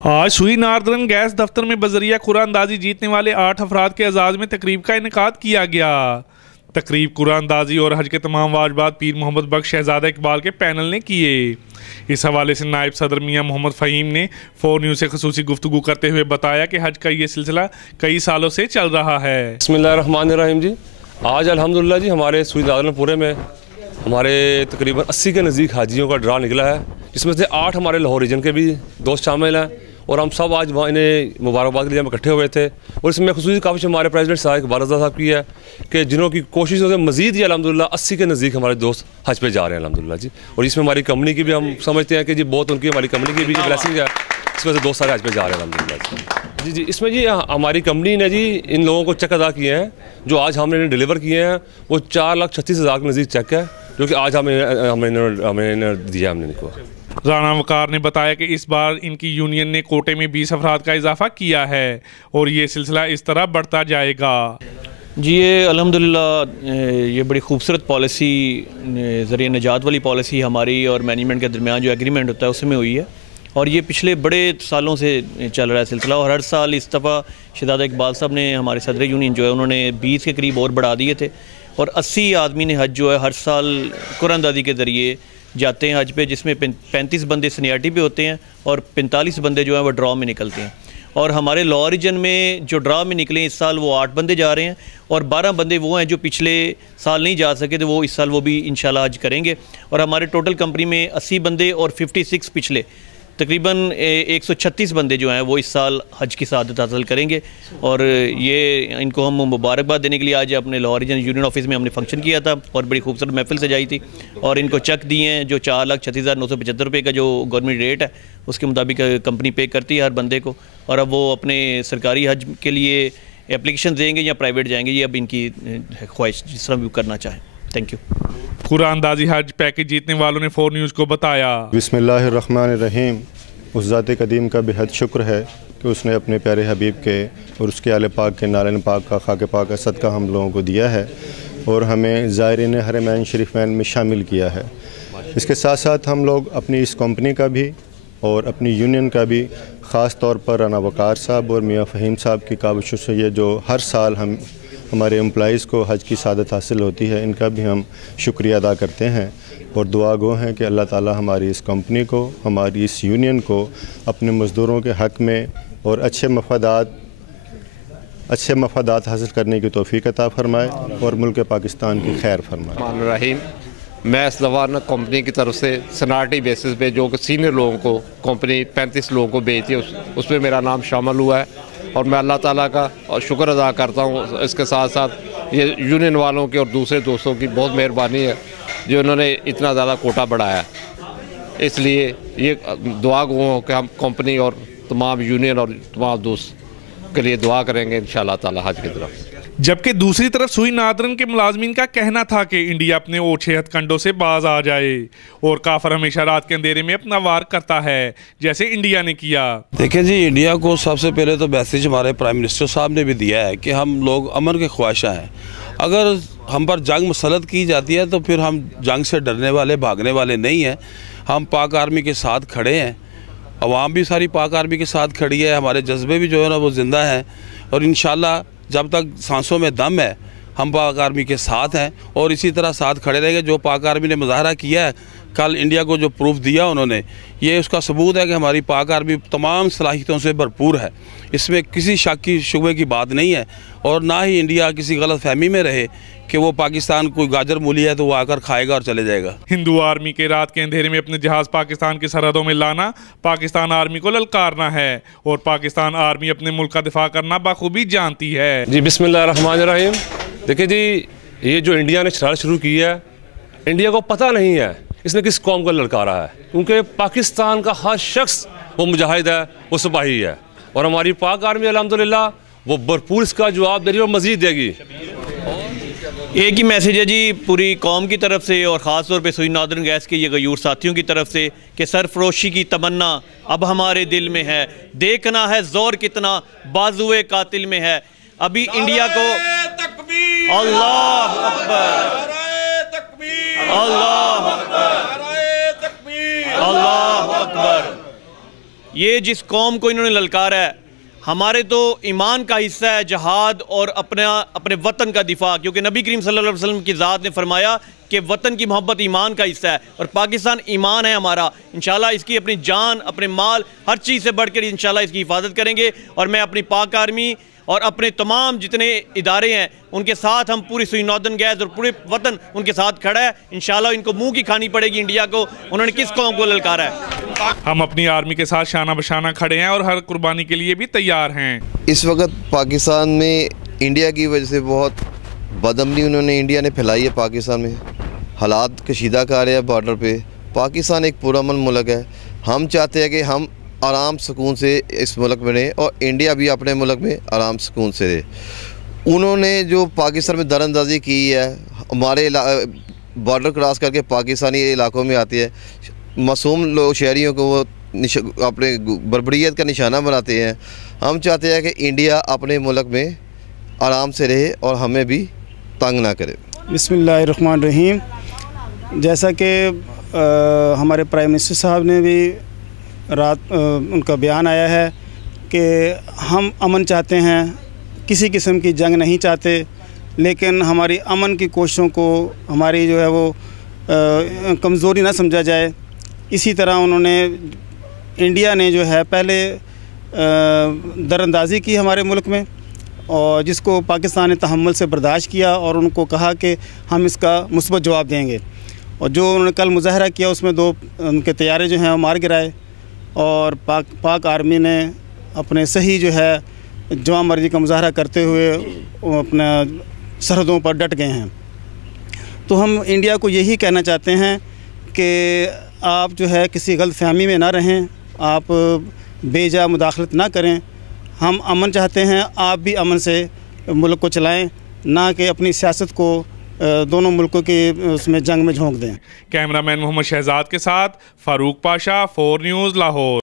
आज सुई northern gas दफ्तर में बजरिया कुरानंदाजी जीतने वाले 8 अफराद के एजाज में तकरीब का इनेकाद किया गया। तकरीब कुरानंदाजी और हज के तमाम वाजबात पीर मोहम्मद बख्श शहजादा इकबाल के पैनल ने किए। इस हवाले से नायब सदर मियां मोहम्मद फ़हीम ने 4 न्यूज़ से खसूसी गुफ्तगू करते हुए बताया कि हज का ये सिलसिला कई सालों से चल रहा है। बिस्मिल्लाहिर्रहमानिर्रहीम जी, आज अल्हम्दुलिल्लाह जी हमारे सुई नार्दर्नपुरे में हमारे तकरीबन 80 के नज़दीक हाजियों का ड्रा निकला है, जिसमें से 8 हमारे लाहौर रीजन के भी दोस्त शामिल हैं और हम सब आज वहाँ इन्हें मुबारकबाद के लिए हम इकट्ठे हुए थे। और इसमें खुसूसी काविश हमारे प्रेसिडेंट साहब इकबाल रज़ा साहब की है कि जिन्हों की कोशिशों से मज़ीद ही अल्हम्दुलिल्लाह 80 के नज़दीक हमारे दोस्त हज पे जा रहे हैं अल्हम्दुलिल्लाह जी। और इसमें हमारी कंपनी की भी हम समझते हैं कि जी बहुत उनकी हमारी कंपनी की भी ब्लेसिंग है, इसमें से दोस्त सारे हज पे जा रहे हैं अल्हम्दुलिल्लाह जी। इसमें जी हमारी कंपनी ने जी इन लोगों को चेक अदा किए हैं जो आज हमने इन्हें डिलीवर किए हैं। वो 4,36,000 के नज़दीक चेक है जो कि आज हमने दिया हमने इनको। राना वकार ने बताया कि इस बार इनकी यूनियन ने कोटे में 20 अफराद का इजाफा किया है और ये सिलसिला इस तरह बढ़ता जाएगा। जी ये अल्हम्दुलिल्लाह ये बड़ी खूबसूरत पॉलिसी ज़रिए निजात वाली पॉलिसी हमारी और मैनेजमेंट के दरमियान जो एग्रीमेंट होता है उसमें हुई है और ये पिछले बड़े सालों से चल रहा है सिलसिला। और हर साल इस दफ़ा शहजादा इकबाल साहब ने हमारे सदर यूनियन जो है उन्होंने 20 के करीब और बढ़ा दिए थे और 80 आदमी ने हज जो है हर साल कुरानंदाजी के ज़रिए जाते हैं हज पे, जिसमें 35 बंदे सीनियरिटी पे होते हैं और 45 बंदे जो हैं वो ड्रा में निकलते हैं। और हमारे लाहौर रीजन में जो ड्रा में निकले इस साल वो 8 बंदे जा रहे हैं और 12 बंदे वो हैं जो पिछले साल नहीं जा सके थे, वो इस साल वो भी इंशाल्लाह हज करेंगे। और हमारे टोटल कंपनी में 80 बंदे और 56 पिछले तकरीबन 136 बंदे जो हैं वो इस साल हज की सआदत हासिल करेंगे। और ये इनको हम मुबारकबाद देने के लिए आज अपने लाहौर रीजन यूनियन ऑफिस में हमने फंक्शन किया था और बड़ी खूबसूरत महफिल सजाई थी और इनको चेक दिए हैं जो 4,36,975 रुपये का जो गवर्नमेंट रेट है उसके मुताबिक कंपनी पे करती है हर बंदे को। और अब वो अपने सरकारी हज के लिए एप्लीकेशन देंगे या प्राइवेट जाएंगे, ये अब इनकी ख्वाहिश जिस तरह भी करना चाहें। Thank you. कुरानंदाजी हज पैकेज जीतने वालों ने 4 न्यूज़ को बताया। बिस्मिल्लाहिर्रहमानिर्रहीम, उस ज़ात कदीम का बेहद शुक्र है कि उसने अपने प्यारे हबीब के और उसके आले पाक के नालन पाक का खाके पाक का सदका हम लोगों को दिया है और हमें ज़ायरीन हरमैन शरीफैन में शामिल किया है। इसके साथ साथ हम लोग अपनी इस कंपनी का भी और अपनी यूनियन का भी ख़ास तौर पर राना वकार साहब और मियाँ फ़हीम साहब की काविशों से ये जो हर साल हमारे एम्प्लॉइज़ को हज की सआदत हासिल होती है, इनका भी हम शुक्रिया अदा करते हैं और दुआ गो हैं कि अल्लाह ताला हमारी इस कंपनी को, हमारी इस यूनियन को अपने मज़दूरों के हक़ में और अच्छे मफादात हासिल करने की तौफ़ीक़ अता फ़रमाए और मुल्क पाकिस्तान की खैर फरमाए। मैं इस दफ़ा ना कंपनी की तरफ से सनाटी बेसिस पे जो कि सीनियर लोगों को कंपनी 35 लोगों को भेजती है उसमें मेरा नाम शामिल हुआ है और मैं अल्लाह ताला का शुक्र अदा करता हूँ। इसके साथ साथ ये यूनियन वालों की और दूसरे दोस्तों की बहुत मेहरबानी है जो इन्होंने इतना ज़्यादा कोटा बढ़ाया। इसलिए ये दुआ गो हो कि हम कंपनी और तमाम यूनियन और तमाम दोस्त के लिए दुआ करेंगे इंशाअल्लाह ताला हज की तरफ। जबकि दूसरी तरफ सुई नार्दर्न के मुलाजमीन का कहना था कि इंडिया अपने ओछे हथकंडों से बाज आ जाए और काफर हमेशा रात के अंधेरे में अपना वार करता है जैसे इंडिया ने किया। देखिए जी, इंडिया को सबसे पहले तो मैसेज हमारे प्राइम मिनिस्टर साहब ने भी दिया है कि हम लोग अमन के ख्वाहिशा हैं। अगर हम पर जंग मुसल्लत की जाती है तो फिर हम जंग से डरने वाले भागने वाले नहीं हैं। हम पाक आर्मी के साथ खड़े हैं, अवाम भी सारी पाक आर्मी के साथ खड़ी है, हमारे जज्बे भी जो है ना वो ज़िंदा हैं और इंशाल्लाह जब तक सांसों में दम है हम पाक आर्मी के साथ हैं और इसी तरह साथ खड़े रहेंगे। जो पाक आर्मी ने मुजाहरा किया है कल, इंडिया को जो प्रूफ दिया उन्होंने, ये उसका सबूत है कि हमारी पाक आर्मी तमाम सलाहियतों से भरपूर है। इसमें किसी शक की शुबे की बात नहीं है और ना ही इंडिया किसी गलत फहमी में रहे कि वो पाकिस्तान कोई गाजर मूली है तो वो आकर खाएगा और चले जाएगा। हिंदू आर्मी के रात के अंधेरे में अपने जहाज पाकिस्तान की सरहदों में लाना पाकिस्तान आर्मी को ललकारना है और पाकिस्तान आर्मी अपने मुल्क का दिफा करना बाखूबी जानती है। जी बिस्मिल्लाहिर्रहमानिर्रहीम, देखिए जी ये जो इंडिया ने शरारत शुरू की है, इंडिया को पता नहीं है इसने किस कौम को ललकारा है, क्योंकि पाकिस्तान का हर शख्स वो मुजाहिद है, वो सिपाही है और हमारी पाक आर्मी अल्हम्दुलिल्लाह वो भरपूर इसका जवाब दे रही है और मज़ीद देगी। एक ही मैसेज है जी पूरी कौम की तरफ से और ख़ास तौर पे सुई नार्दर्न गैस के ये गयूर साथियों की तरफ से कि सरफरोशी की तमन्ना अब हमारे दिल में है, देखना है जोर कितना बाजुए कातिल में है। अभी इंडिया को अल्लाह अकबर, अल्लाह अकबर, अल्लाह अकबर, ये जिस कौम को इन्होंने ललकारा है, हमारे तो ईमान का हिस्सा है जहाद और अपने वतन का दिफा, क्योंकि नबी करीम सल्लल्लाहु अलैहि वसल्लम की ज़ात ने फरमाया कि वतन की मोहब्बत ईमान का हिस्सा है और पाकिस्तान ईमान है हमारा। इंशाल्लाह इसकी अपनी जान, अपने माल, हर चीज़ से बढ़कर इंशाल्लाह इसकी हिफाजत करेंगे। और मैं अपनी पाक आर्मी और अपने तमाम जितने इदारे हैं उनके साथ, हम पूरी सुई नॉर्दर्न गैस और पूरे वतन उनके साथ खड़ा है। इंशाल्लाह इनको मुंह की खानी पड़ेगी इंडिया को, उन्होंने किस कौम को ललकारा है। हम अपनी आर्मी के साथ शाना बशाना खड़े हैं और हर कुर्बानी के लिए भी तैयार हैं। इस वक्त पाकिस्तान में इंडिया की वजह से बहुत बदअमनी इंडिया ने फैलाई है। पाकिस्तान में हालात कशीदा का आ रहे हैं बॉर्डर पे। पाकिस्तान एक पुरअमन मुल्क है। हम चाहते हैं कि हम आराम सुकून से इस मुल्क में रहें और इंडिया भी अपने मुल्क में आराम सुकून से रहे। उन्होंने जो पाकिस्तान में दरअंदाजी की है, हमारे बॉर्डर क्रॉस करके पाकिस्तानी इलाकों में आती है, मासूम लोग शहरियों को वो अपने बर्बरियत का निशाना बनाते हैं। हम चाहते हैं कि इंडिया अपने मुल्क में आराम से रहे और हमें भी तंग ना करे। बिस्मिल्लाहिर्रहमानिर्रहीम। जैसा कि हमारे प्राइम मिनिस्टर साहब ने भी रात उनका बयान आया है कि हम अमन चाहते हैं, किसी किस्म की जंग नहीं चाहते, लेकिन हमारी अमन की कोशिशों को हमारी जो है वो कमज़ोरी ना समझा जाए। इसी तरह उन्होंने, इंडिया ने जो है पहले दरअंदाज़ी की हमारे मुल्क में और जिसको पाकिस्तान ने तहम्मुल से बर्दाश्त किया और उनको कहा कि हम इसका मुस्बत जवाब देंगे। और जो उन्होंने कल मुजाहरा किया उसमें 2 उनके तैयारे जो हैं वो मार गिराए और पाक आर्मी ने अपने सही जो है जवां मर्जी का मुजाहरा करते हुए अपना सरहदों पर डट गए हैं। तो हम इंडिया को यही कहना चाहते हैं कि आप जो है किसी गलतफहमी में ना रहें, आप बेजा मुदाखलत ना करें। हम अमन चाहते हैं, आप भी अमन से मुल्क को चलाएं, ना कि अपनी सियासत को दोनों मुल्कों के उसमें जंग में झोंक दें। कैमरामैन मोहम्मद शहजाद के साथ फारूक पाशा, 4 न्यूज़, लाहौर।